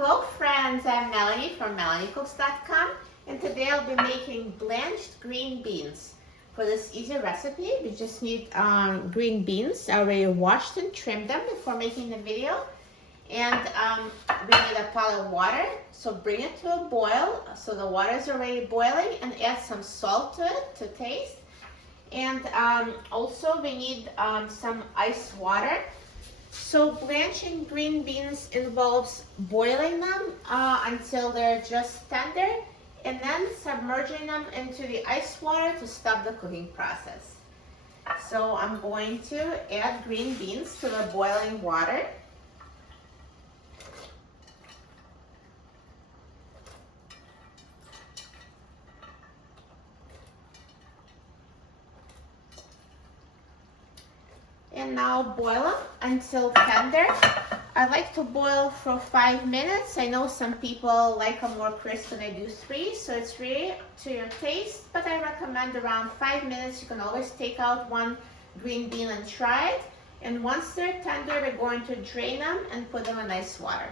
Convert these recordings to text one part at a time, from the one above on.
Hello friends, I'm Melanie from melaniecooks.com, and today I'll be making blanched green beans. For this easy recipe, we just need green beans. I already washed and trimmed them before making the video. And we need a pot of water, so bring it to a boil. So the water is already boiling, and add some salt to it to taste. And also we need some ice water. So blanching green beans involves boiling them until they're just tender and then submerging them into the ice water to stop the cooking process. So I'm going to add green beans to the boiling water. And now boil them until tender. I like to boil for 5 minutes. I know some people like them more crisp and I do 3, so it's really to your taste, but I recommend around 5 minutes. You can always take out one green bean and try it. And once they're tender, we're going to drain them and put them in ice water.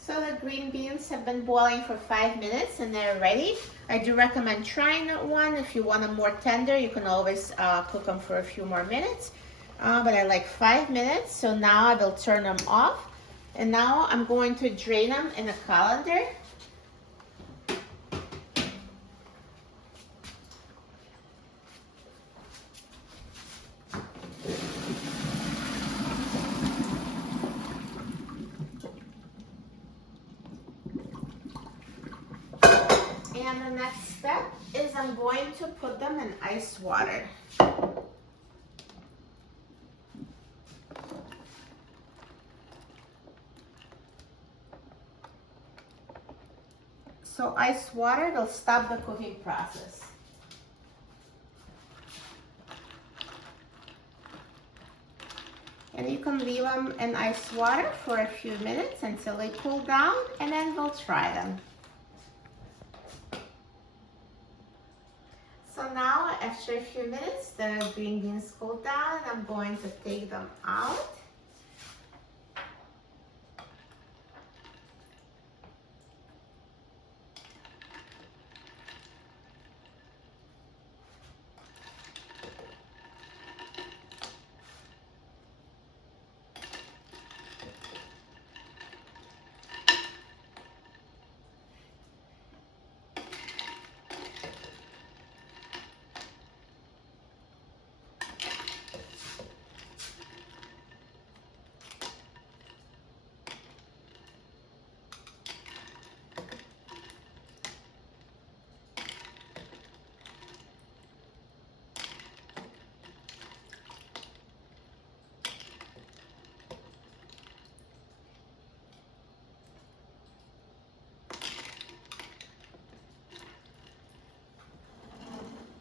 So the green beans have been boiling for 5 minutes and they're ready. I do recommend trying that one. If you want them more tender, you can always cook them for a few more minutes. But I like 5 minutes, so now I will turn them off. And now I'm going to drain them in a colander. And the next step is I'm going to put them in ice water. So ice water will stop the cooking process. And you can leave them in ice water for a few minutes until they cool down, and then we'll try them. So now, after a few minutes, the green beans cooled down, and I'm going to take them out.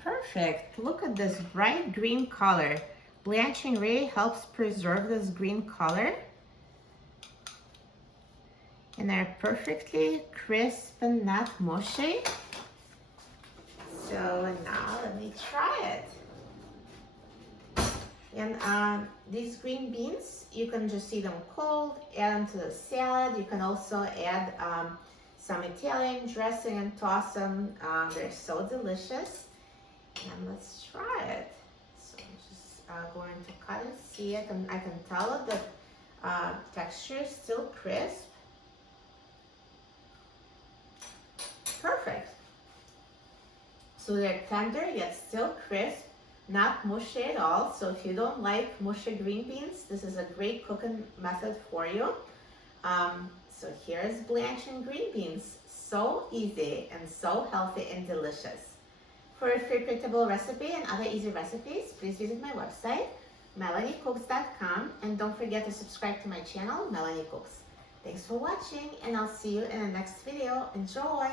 Perfect. Look at this bright green color. Blanching really helps preserve this green color. And they're perfectly crisp and not mushy. So now let me try it. And these green beans, you can just eat them cold, add them to the salad. You can also add some Italian dressing and toss them. They're so delicious. And let's try it. So I'm just going to cut and see it, and I can tell that the texture is still crisp. Perfect. So they're tender yet still crisp, not mushy at all. So if you don't like mushy green beans, this is a great cooking method for you. So here's blanching green beans. So easy and so healthy and delicious. For a free printable recipe and other easy recipes, please visit my website, melaniecooks.com, and don't forget to subscribe to my channel, Melanie Cooks. Thanks for watching, and I'll see you in the next video. Enjoy!